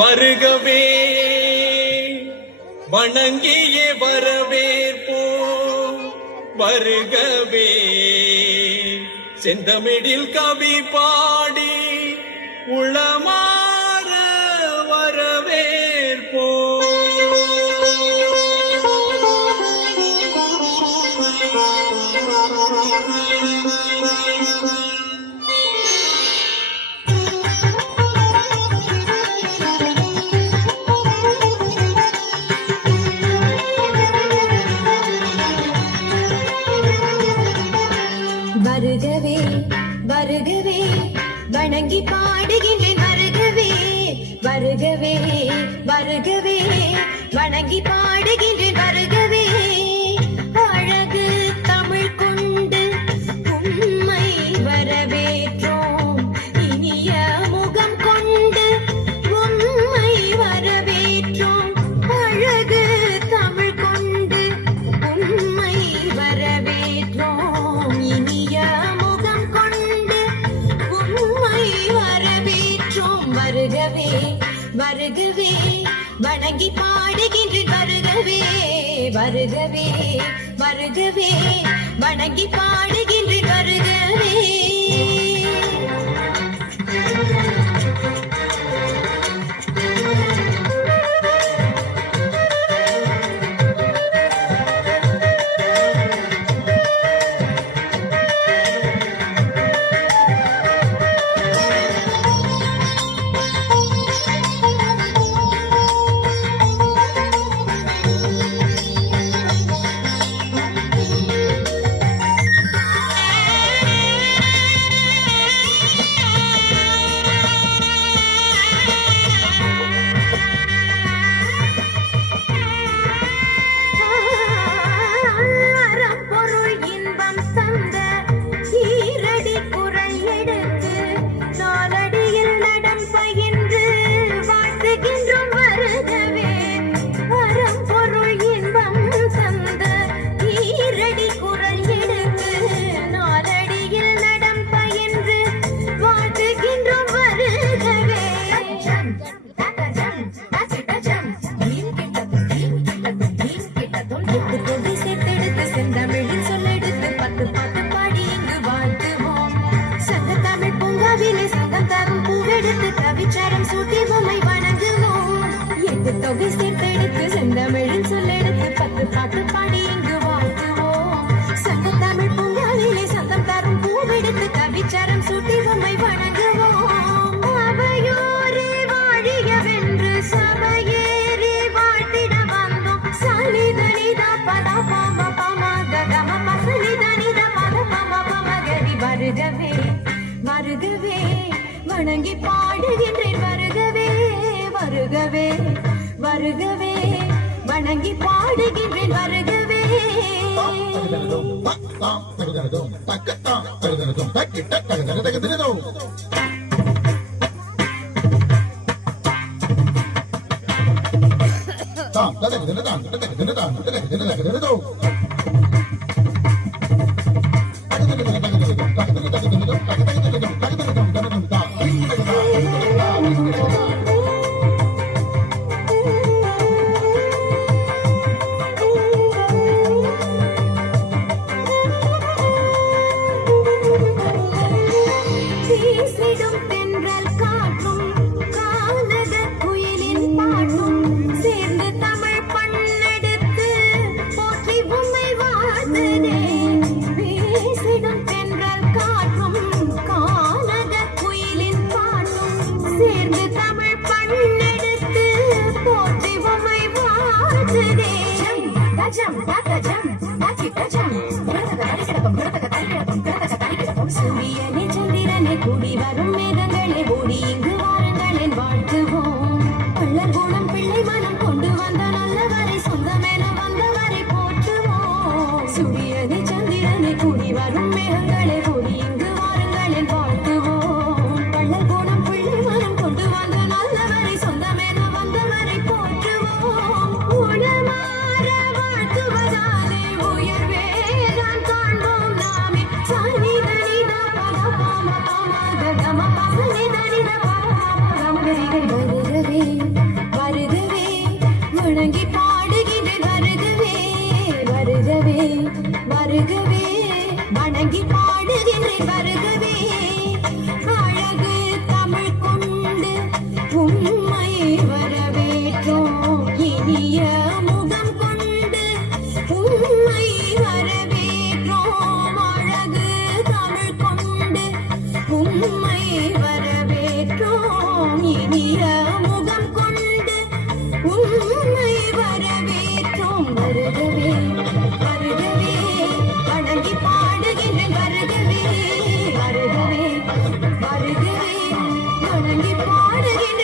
வருகவே வணங்கியே வரவேற்போம். வருகவே செந்தமிழில் கவி பாடி உளமாற வரவேற்போம். வருகவே வருகவே வணங்கி பாடுகின்றேன். வருகவே வருகவே வருகவே வணங்கி பாடுகின்றேன். வருகவே அழகு தமிழ் கொண்டு உம்மை வரவேற்றோம். இனிய முகம் கொண்டு உம்மை வரவேற்றோம். அழகு தமிழ் கொண்டு உம்மை வரவேற்றோம். இனிய முகம் கொண்டு உம்மை வரவேற்றோம். வருகவே வருகவே வணங்கி பாடுகின்றேன். வருகவே வருகவே வருகவே வணங்கி பாடுகின்றேன். வருகவே கவிச்சாரம் சூட்டி உம்மை வணங்குவோம். 8 தொகை சேர்த்தெடுத்து செந்தமிழின் சொல்லெடுத்து 10 பாட்டு பாடி இங்கு வாழ்த்துவோம். சங்கத்தமிழ் பூங்காவிலே சந்தம் தரும் பூவெடுத்து கவிச்சாரம் சூட்டி உம்மை வணங்குவோம். அவையோரே வாழியவென்று சபையேறி வாழ்த்திட வந்தோம். சலிதனிதா பதா பாம பாமா ககம பசலிதனிதா பத பாம பமகரி. வருகவே வருகவே வணங்கி பாடுகின்றேன். வருகவே வருகவே வருகவே வணங்கி பாடுகின்றேன். வருகவே சூரியனே சந்திரனே கூடி வரும் மேகங்களே ஓடி இங்கு வாருங்களேன் வாழ்த்துவோம். பள்ளர் குணம் பிள்ளை மனம் கொண்டு வந்த நல்லவரை சொந்தமென வந்தவரை போற்றுவோம். சூரியனே சந்திரனே கூடி வரும் மேகங்களே ஓடி இங்கு வாருங்களேன் வாழ்த்துவோம். பள்ளர் குணம் பிள்ளை மனம் கொண்டு வந்த நல்லவரை சொந்தமென வந்தவரை போற்றுவோம். உளமாற வாழ்த்துவதாலே உயர்வே தான் காண்போம் நாமே. சனிதனிதா பத பாம பாம ககம பசனிதனிதா பத பாம கம கரிகை. வருகவே வருகவே வணங்கி பாடுகின்றேன் வருகவே அழகு தமிழ் கொண்டு உண்மை வரவேற்றோம் இனிய முகம் கொண்டு உண்மை வரவேற்றோம் அழகு தமிழ் கொண்டு உண்மை வரவேற்றோம் இனிய முகம் கொண்டு உண்மை வரவேற்றோம் வருகவே வருகவே வணங்கி பாடுகின்றேன் வருகவே வருகவே வருகவே வணங்கி பாடுகின்றேன்